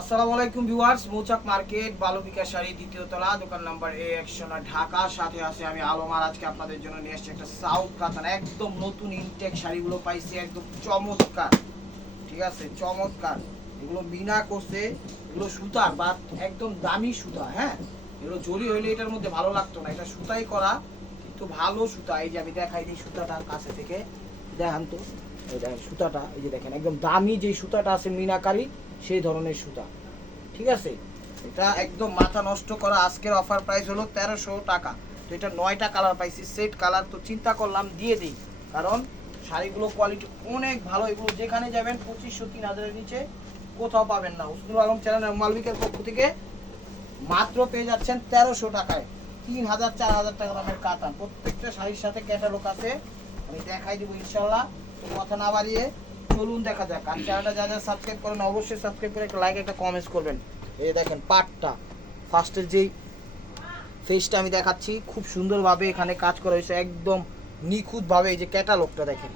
আসসালামু আলাইকুম ভিউয়ার্স, মৌচাক মার্কেট বালবিকা শাড়ি দ্বিতীয় তলা, দোকান নাম্বার A109 ঢাকা। সাথে আছে আমি আলমার। আজকে আপনাদের জন্য নিয়ে এসেছি একটা সাউথ কাতান, একদম নতুন ইনটেক শাড়িগুলো পাইছি, একদম চমৎকার। ঠিক আছে, চমৎকার। এগুলো বিনা করছে, এগুলো সুতার বা একদম দামি সুতা। হ্যাঁ, এগুলো জরি হইলে এটার মধ্যে ভালো লাগতো না, এটা সুতাই করা, কিন্তু ভালো সুতা। এই যে আমি দেখাই দিই সুতাটার কাছে থেকে, দেখান তো। এই দেখেন সুতাটা, এই যে দেখেন একদম দামি যে সুতাটা আছে মিনাকারি, সেই ধরনের সুতা। ঠিক আছে, এটা একদম মাথা নষ্ট করা। আজকের অফার প্রাইস হলো 1300 টাকা। তো এটা 9টা কালার পাইছি, সেট কালার। তো চিন্তা করলাম দিয়ে দিই, কারণ শাড়িগুলো কোয়ালিটি অনেক ভালো। এগুলো যেখানে যাবেন 2500-3000-এর নিচে কোথাও পাবেন না। হুসনুল আলম চ্যানেলের মালবিকের পক্ষ থেকে মাত্র পেয়ে যাচ্ছেন 1300 টাকায় 3000-4000 টাকা দামের কাতান। প্রত্যেকটা শাড়ির সাথে ক্যাটালগ আছে, আমি দেখাই দেবো ইনশাল্লাহ। তো কথা না বাড়িয়ে চলুন দেখা যাক। আর চ্যানেলটা যা যা সাবস্ক্রাইব করেন অবশ্যই সাবস্ক্রাইব করে একটা লাইক একটা কমেন্টস করবেন। এই দেখেন পাটটা, ফার্স্টের যেই ফেসটা আমি দেখাচ্ছি, খুব সুন্দরভাবে এখানে কাজ করা হয়েছে, একদম নিখুঁতভাবে। এই যে ক্যাটালগটা দেখেন,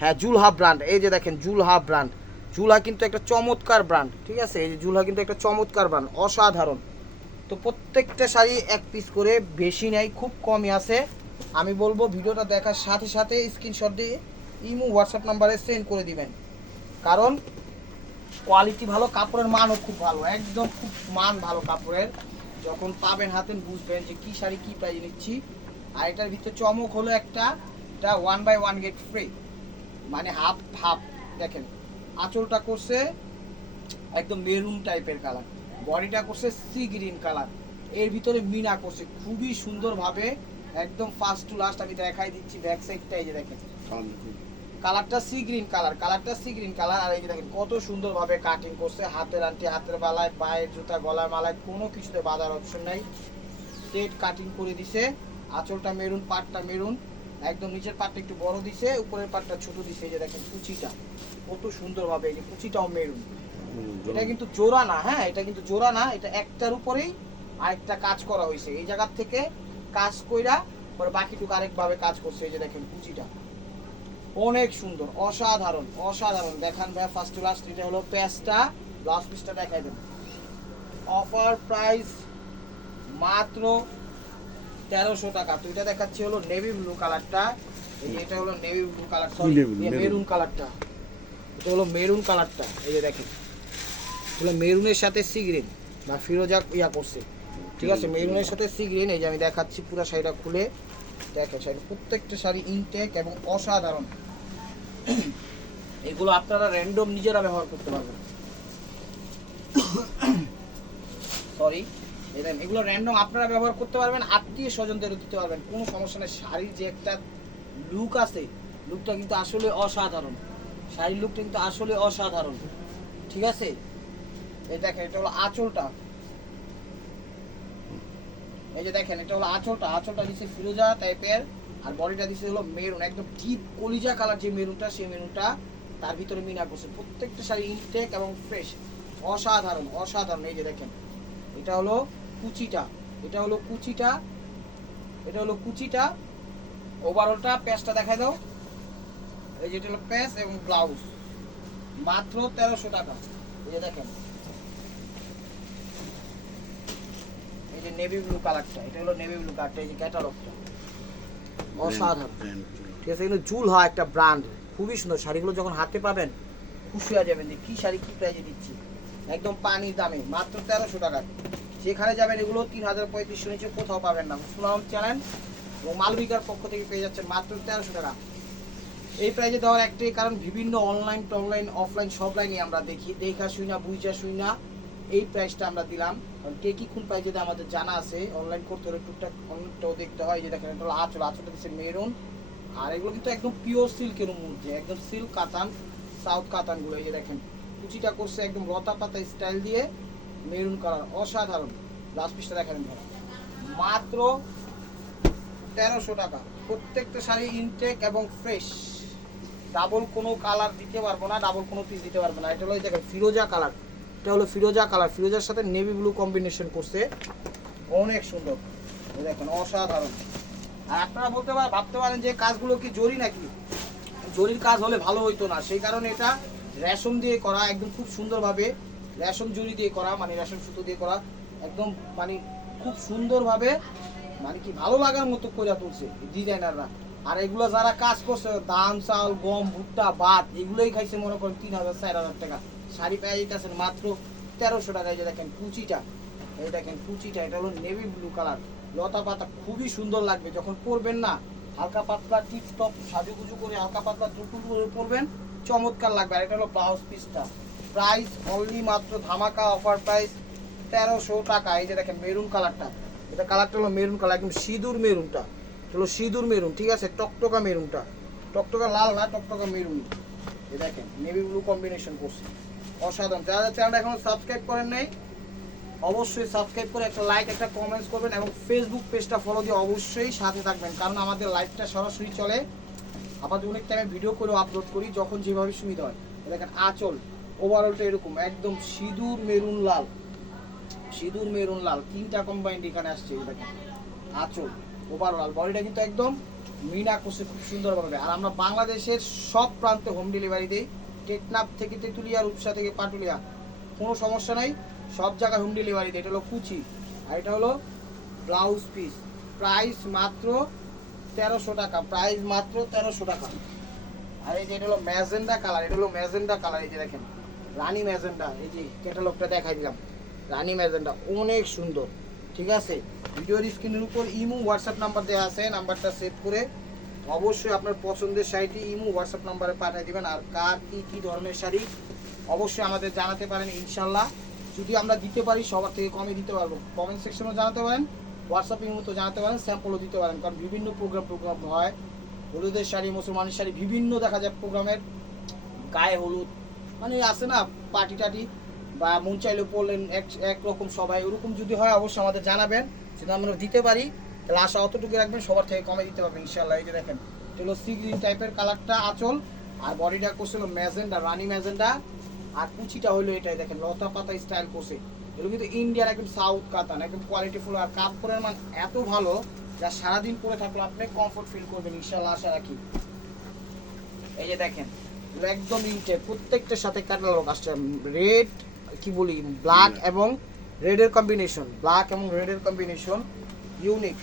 হ্যাঁ জুলহা ব্র্যান্ড। এই যে দেখেন জুলহা ব্র্যান্ড। জুলহা কিন্তু একটা চমৎকার ব্র্যান্ড। ঠিক আছে, এই যে জুলহা কিন্তু একটা চমৎকার ব্র্যান্ড, অসাধারণ। তো প্রত্যেকটা শাড়ি এক পিস করে, বেশি নেই, খুব কমই আছে। আমি বলবো ভিডিওটা দেখার সাথে সাথে স্ক্রিনশট দিয়ে ইমো হোয়াটসঅ্যাপ নাম্বারে সেন্ড করে দিবেন, কারণ কোয়ালিটি ভালো, কাপড়ের মানও খুব ভালো, একদম খুব মান ভালো কাপড়ের। যখন পাবেন হাতে বুঝবেন যে কি শাড়ি কি প্রাইজে নিচ্ছি। আর এটার ভিতরে চমক হলো একটা, এটা 1/1 গেট ফ্রি, মানে হাফ হাফ। দেখেন আঁচলটা করছে একদম মেরুন টাইপের কালার, বডিটা করছে সি গ্রিন কালার, এর ভিতরে মিনা করছে খুবই সুন্দরভাবে, একদম ফার্স্ট টু লাস্ট। আমি দেখাই দিচ্ছি ব্যাক সাইডটা। এই যে দেখেন কালারটা সি গ্রিন কালার, কালারটা সি গ্রিন কালার। আর এই যে দেখেন কত সুন্দরভাবে কাটিং করছে, হাতের আংটি, হাতের বালায়, পায়ের জুতা, গলার মালায়, কোনো কিছুতে বাঁধার অপশন নাই, স্ট্রেট কাটিং করে দিছে। আঁচলটা মেরুন, পাটটা মেরুন, একদম নিচের পাটটা একটু বড় দিছে, উপরের পাটটা ছোট দিছে। এই যে দেখেন কুচিটা কত সুন্দরভাবে, এই যে কুচিটাও মেরুন। এটা কিন্তু জোড়া না, হ্যাঁ এটা কিন্তু জোড়া না, এটা একটার উপরেই আরেকটা কাজ করা হয়েছে। এই জায়গা থেকে কাজ কইরা পরে বাকিটুকু আরেকভাবে কাজ করছে। এই যে দেখেন কুচিটা অনেক সুন্দর, অসাধারণ অসাধারণ। দেখান ভাই ফার্স্ট টু লাস্ট। এটা হলো প্যাচটা, ব্লাউজ পিসটা দেখাই দেন। অফার প্রাইস মাত্র 1300 টাকা। তো এটা দেখাচ্ছি হলো নেভি ব্লু কালারটা। এই যে এটা হলো navy blue colour, sorry maroon কালারটা। এটা হলো মেরুন কালারটা। এই যে দেখেন এগুলো মেরুনের সাথে সি গ্রিন বা ফিরোজা ইয়া করছে। ঠিক আছে, মেরুনের সাথে সি গ্রিন। এই যে আমি দেখাচ্ছি পুরো শাড়িটা খুলে দেখেন, শাড়ি প্রত্যেকটা শাড়ি ইনটেক এবং অসাধারণ। এগুলো আপনারা র্যান্ডম নিজেরা ব্যবহার করতে পারবেন, সরি এগুলো র্যান্ডম আপনারা ব্যবহার করতে পারবেন, আত্মীয় স্বজনদেরও দিতে পারবেন, কোনো সমস্যা নেই। শাড়ির যে একটা লুক আছে, লুকটা কিন্তু আসলে অসাধারণ। শাড়ির লুকটা কিন্তু আসলে অসাধারণ। ঠিক আছে, এই দেখেন এটা হলো আঁচলটা। এই যে দেখেন এটা হলো আঁচলটা, আঁচলটা দিচ্ছে ফিরোজা টাইপের, আর বডিটা দিচ্ছে হলো মেরুন, একদম ডিপ কলিজা কালার যে মেরুনটা, সেই মেরুনটা তার ভিতরে মিনা করছে। প্রত্যেকটা শাড়ি ইনটেক এবং ফ্রেশ, অসাধারণ অসাধারণ। এই যে দেখেন এটা হলো কুচিটা, এটা হলো কুচিটা, এটা হলো কুচিটা। ওভারঅলটা প্যাচটা দেখাই দাও। এই যে এটা হলো প্যাচ এবং ব্লাউজ, মাত্র 1300 টাকা। এই যে দেখেন এই যে নেভি ব্লু কালারটা, এটা হলো নেভি ব্লু কালারটা। এই যে ক্যাটালগটা অসাধারণ। ঠিক আছে, কিন্তু জুলহা একটা ব্র্যান্ড, খুবই সুন্দর। শাড়িগুলো যখন হাতে পাবেন খুশি হয়ে যাবেন যে কি শাড়ি কি প্রাইজে দিচ্ছি, একদম পানির দামে, মাত্র 1300 টাকা। যেখানে যাবেন এগুলো 3000-3500 নিচে কোথাও পাবেন না। সুনাম চ্যানেল এবং মালবিকার পক্ষ থেকে পেয়ে যাচ্ছেন মাত্র 1300 টাকা। এই প্রাইজে দেওয়ার একটাই কারণ, বিভিন্ন অনলাইন টনলাইন অফলাইন সব লাইনই আমরা দেখি, দেখা শুই না বুঝা শুই না এই প্রাইসটা আমরা দিলাম। কারণ কে কি কোন প্রাইজে দেয় আমাদের জানা আছে, অনলাইন করতে হলে টুকটাক অনেকটাও দেখতে হয়। যে দেখেন এটা হলো আঁচল, আঁচলটা দিচ্ছে মেরুন। আর এগুলো কিন্তু একদম পিওর সিল্কের মধ্যে, একদম সিল্ক কাতান, সাউথ কাতানগুলো। এই যে দেখেন কুচিটা করছে একদম লতা পাতা স্টাইল দিয়ে, মেরুন কালার, অসাধারণ। লাস্ট পিসটা দেখাবেন ভাই, মাত্র 1300 টাকা। প্রত্যেকটা শাড়ি ইনটেক এবং ফ্রেশ, ডাবল কোনো কালার দিতে পারবো না, ডাবল কোনো পিস দিতে পারবো না। এটা হলো দেখেন ফিরোজা কালার, এটা হলো ফিরোজা কালার, ফিরোজার সাথে নেভি ব্লু কম্বিনেশন করছে, অনেক সুন্দর। দেখেন অসাধারণ। আর আপনারা ভাবতে পারেন যে কাজগুলো কি জরি নাকি, জরির কাজ হলে ভালো হইতো না, সেই কারণে এটা রেশম দিয়ে করা, একদম খুব সুন্দরভাবে রেশম জড়ি দিয়ে করা, মানে রেশম সুতো দিয়ে করা, একদম মানে খুব সুন্দরভাবে, মানে কি ভালো লাগার মতো করে তুলছে ডিজাইনাররা। আর এগুলো যারা কাজ করছে, ধান চাল গম ভুট্টা ভাত এগুলোই খাইছে মনে করেন 3,000 4,000 টাকা। শাড়ি পেয়ে যেতেছেন মাত্র 1300 টাকায়। যে দেখেন কুচিটা, এই দেখেন কুচিটা, এটা হলো নেভি ব্লু কালার, লতা পাতা, খুবই সুন্দর লাগবে যখন পরবেন না। হালকা পাতলা টিপ টপ সাজুগুজু করে হালকা পাতলা টুটুল করে পরবেন, চমৎকার লাগবে। আর এটা হলো ব্লাউজ পিসটা, প্রাইস অনলি মাত্র ধামাকা অফার প্রাইস 1300 টাকা। এই যে দেখেন মেরুন কালারটা, এটা কালারটা হলো মেরুন কালার, একদম সিঁদুর মেরুনটা হলো সিঁদুর মেরুন, ঠিক আছে, টকটকা মেরুনটা, টকটকা লাল না, টকটকা মেরুন। এই দেখেন নেভি ব্লু কম্বিনেশন করছে, অসাধারণ। যারা চ্যানেলটা এখনো সাবস্ক্রাইব করেন নাই অবশ্যই সাবস্ক্রাইব করে একটা লাইক একটা কমেন্টস করবেন, এবং ফেসবুক পেজটা ফলো দিয়ে অবশ্যই সাথে থাকবেন, কারণ আমাদের লাইভটা সরাসরি চলে, আবার অনেক টাইমে ভিডিও করেও আপলোড করি, যখন যেভাবে সুবিধা হয়। দেখেন আঁচল ওভারঅলটা এরকম একদম সিঁদুর মেরুন লাল, সিঁদুর মেরুন লাল, তিনটা কম্বাইন্ড এখানে আসছে। দেখেন আঁচল ওভারঅল, বডিটা কিন্তু একদম মিনা করছে খুব সুন্দরভাবে। আর আমরা বাংলাদেশের সব প্রান্তে হোম ডেলিভারি দিই, টেকনাফ থেকে তেঁতুলিয়া, রূপসা থেকে পাটুলিয়া, কোনো সমস্যা নাই, সব জায়গায় হোম ডেলিভারি দিই। এটা হলো কুচি, আর এটা হলো ব্লাউজ পিস, প্রাইস মাত্র 1300 টাকা, প্রাইস মাত্র 1300 টাকা। আর এই যে এটা হলো ম্যাজেন্ডা কালার, এটা হলো ম্যাজেন্ডা কালার, এই যে দেখেন রানী ম্যাজেন্ডা, এই যে ক্যাটালগটা দেখাই দিলাম, রানী ম্যাজেন্ডা অনেক সুন্দর, ঠিক আছে। ভিডিওর স্ক্রিনের উপর ইমো হোয়াটসঅ্যাপ নাম্বার দেওয়া আছে, নাম্বারটা সেভ করে অবশ্যই আপনার পছন্দের শাড়িটি ইমো হোয়াটসঅ্যাপ নাম্বারে পাঠিয়ে দিবেন। আর কার কী ধরনের শাড়ি অবশ্যই আমাদের জানাতে পারেন, ইনশাল্লাহ যদি আমরা দিতে পারি সবার থেকে কমে দিতে পারবো। কমেন্ট সেকশনেও জানাতে পারেন, হোয়াটসঅ্যাপ ইমোতেও জানাতে পারেন, স্যাম্পলও দিতে পারেন, কারণ বিভিন্ন প্রোগ্রাম হয়, হলুদের শাড়ি মুসলমানের শাড়ি বিভিন্ন দেখা যায় প্রোগ্রামের, গায়ে হলুদ মানে আছে না পার্টি টাটি, বা মন চাইলেও পড়লেন একরকম সবাই, ওরকম যদি হয় অবশ্যই আমাদের জানাবেন, যদি আমরা দিতে পারি তাহলে আশা অতটুকু রাখবেন, সবার থেকে কমে দিতে পারবেন ইনশাল্লাহ। এই যে দেখেন এটা হলো সি গ্রিন টাইপের কালারটা আঁচল, আর বডিটা করছিল ম্যাজেন্ডা, রানী ম্যাজেন্ডা, আর কুচিটা হলো এটাই দেখেন লতা পাতা স্টাইল করছে। এগুলো কিন্তু ইন্ডিয়ার একদম সাউথ কাতান, একদম কোয়ালিটিফুল, আর কাপড়ের মান এত ভালো যা সারাদিন পরে থাকলে আপনি কমফোর্ট ফিল করবেন ইনশাল্লাহ, আশা রাখি। এই যে দেখেন একদম ইনটে, প্রত্যেকটার সাথে ক্যাটালগ আসছে, রেড কি বলি ব্ল্যাক এবং রেডের কম্বিনেশন, ব্ল্যাক এবং রেডের কম্বিনেশন ইউনিক।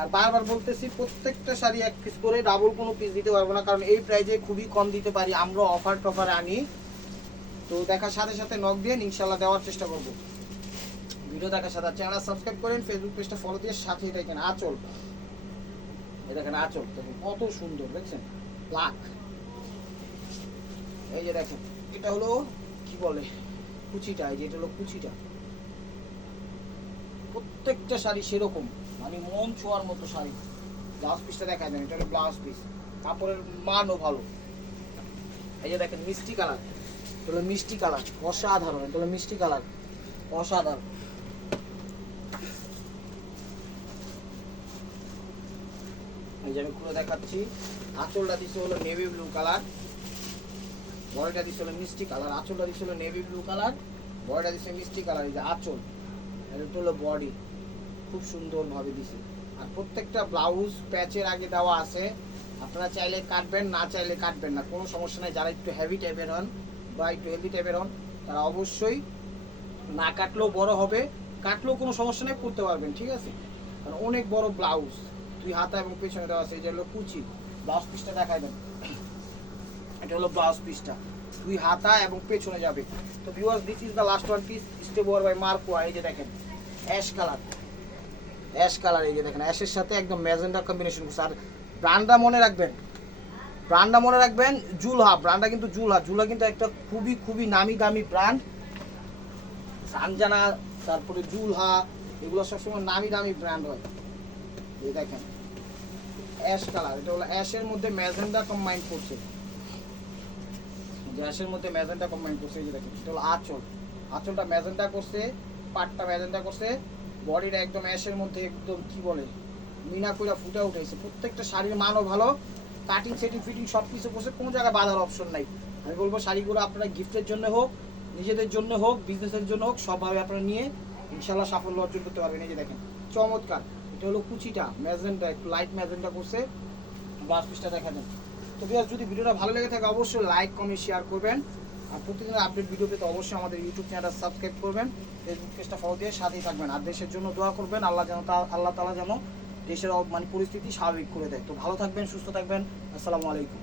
আর বারবার বলতেছি প্রত্যেকটা শাড়ি এক পিস করে, ডাবল কোনো পিস দিতে পারবো না, কারণ এই প্রাইজে খুবই কম দিতে পারি, আমরা অফার টফার আনি। তো দেখার সাথে সাথে নক দিয়ে ইনশাল্লাহ দেওয়ার চেষ্টা করব। ভিডিও দেখার সাথে চ্যানেল সাবস্ক্রাইব করেন, ফেসবুক পেজটা ফলো দিয়ে সাথে দেখেন আঁচল, এই দেখেন আঁচল দেখেন কত সুন্দর, দেখছেন ব্ল্যাক। এই যে দেখেন এটা হলো কি বলে কুচিটা, এই যে এটা হলো কুচিটা, প্রত্যেকটা শাড়ি সেরকম মানে মন ছোঁয়ার মতো শাড়ি। ব্লাউজ পিসটা দেখায় দেন, এটা হলো ব্লাউজ পিস, কাপড়ের মানও ভালো। এই যে দেখেন মিষ্টি কালার, এটা হলো মিষ্টি কালার, অসাধারণ, এটা হলো মিষ্টি কালার, অসাধারণ। এই যে আমি খুলে দেখাচ্ছি, আঁচলটা দিচ্ছে হলো নেভি ব্লু কালার, বডিটা দিচ্ছে হলো মিষ্টি কালার, আঁচলটা দিচ্ছে হলো নেভি ব্লু কালার, বডিটা দিচ্ছে মিষ্টি কালার। এই যে আঁচল, এটা হলো বডি, খুব সুন্দরভাবে দিছে। আর প্রত্যেকটা ব্লাউজ প্যাচের আগে দেওয়া আছে, আপনারা চাইলে কাটবেন, না চাইলে কাটবেন না, কোনো সমস্যা নেই। যারা একটু হেভি টাইপের হন বা একটু হেভি টাইপের হন তারা অবশ্যই না কাটলেও বড় হবে, কাটলেও কোনো সমস্যা নেই, পরতে পারবেন, ঠিক আছে। কারণ অনেক বড় ব্লাউজ, 2 হাতা এবং পেছনে দেওয়া আছে। এই যে হলো কুচি, ব্লাউজ পিসটা দেখাই দেন, এটা হলো ব্লাউজ পিসটা, 2 হাতা এবং পেছনে যাবে। তো viewers this is the last one piece, step over by মার্কোয়া। এই যে দেখেন অ্যাশ কালার, অ্যাশ কালার, এই যে দেখেন অ্যাশের সাথে একদম ম্যাজেন্ডা কম্বিনেশন করছে। আর ব্র্যান্ডটা মনে রাখবেন, ব্র্যান্ডটা মনে রাখবেন জুলহা, ব্র্যান্ডটা কিন্তু জুলহা, জুলহা কিন্তু একটা খুবই খুবই নামি দামি ব্র্যান্ড। সানজানা, তারপরে জুলহা, এগুলো সবসময় নামি দামি ব্র্যান্ড হয়। এই দেখেন অ্যাশ কালার, এটা হলো অ্যাশের মধ্যে ম্যাজেন্ডা কম্বাইন করছে, অ্যাশের মধ্যে ম্যাজেন্ডা কম্বাইন করছে। এই যে দেখেন এটা হলো আঁচল, আঁচলটা ম্যাজেন্ডা করছে, পাটটা ম্যাজেন্ডা করছে, বডিটা একদম অ্যাশের মধ্যে একদম কি বলে মিনা কইরা ফুটে উঠেছে। প্রত্যেকটা শাড়ির মানও ভালো, কাটিং সেটিং ফিটিং সব কিছু করছে, কোনো জায়গায় বাধার অপশন নাই। আমি বলবো শাড়িগুলো আপনারা গিফটের জন্য হোক, নিজেদের জন্য হোক, বিজনেসের জন্য হোক, সবভাবে আপনারা নিয়ে ইনশাল্লাহ সাফল্য অর্জন করতে পারবেন। এই যে দেখেন চমৎকার, এটা হলো কুচিটা ম্যাজেন্টা, একটু লাইট ম্যাজেন্টা করছে, ব্লাউজ পিসটা দেখা দেন। তো ভিউয়ার্স যদি ভিডিওটা ভালো লেগে থাকে অবশ্যই লাইক কমেন্ট শেয়ার করবেন, আর প্রতিদিনের আপডেট ভিডিও পেতে অবশ্যই আমাদের ইউটিউব চ্যানেলটা সাবস্ক্রাইব করবেন, ফেসবুক পেজটা ফলো দিয়ে সাথেই থাকবেন। আর দেশের জন্য দোয়া করবেন, আল্লাহ তাআলা যেন দেশের মানে পরিস্থিতি স্বাভাবিক করে দেয়। তো ভালো থাকবেন, সুস্থ থাকবেন। আসসালামু আলাইকুম।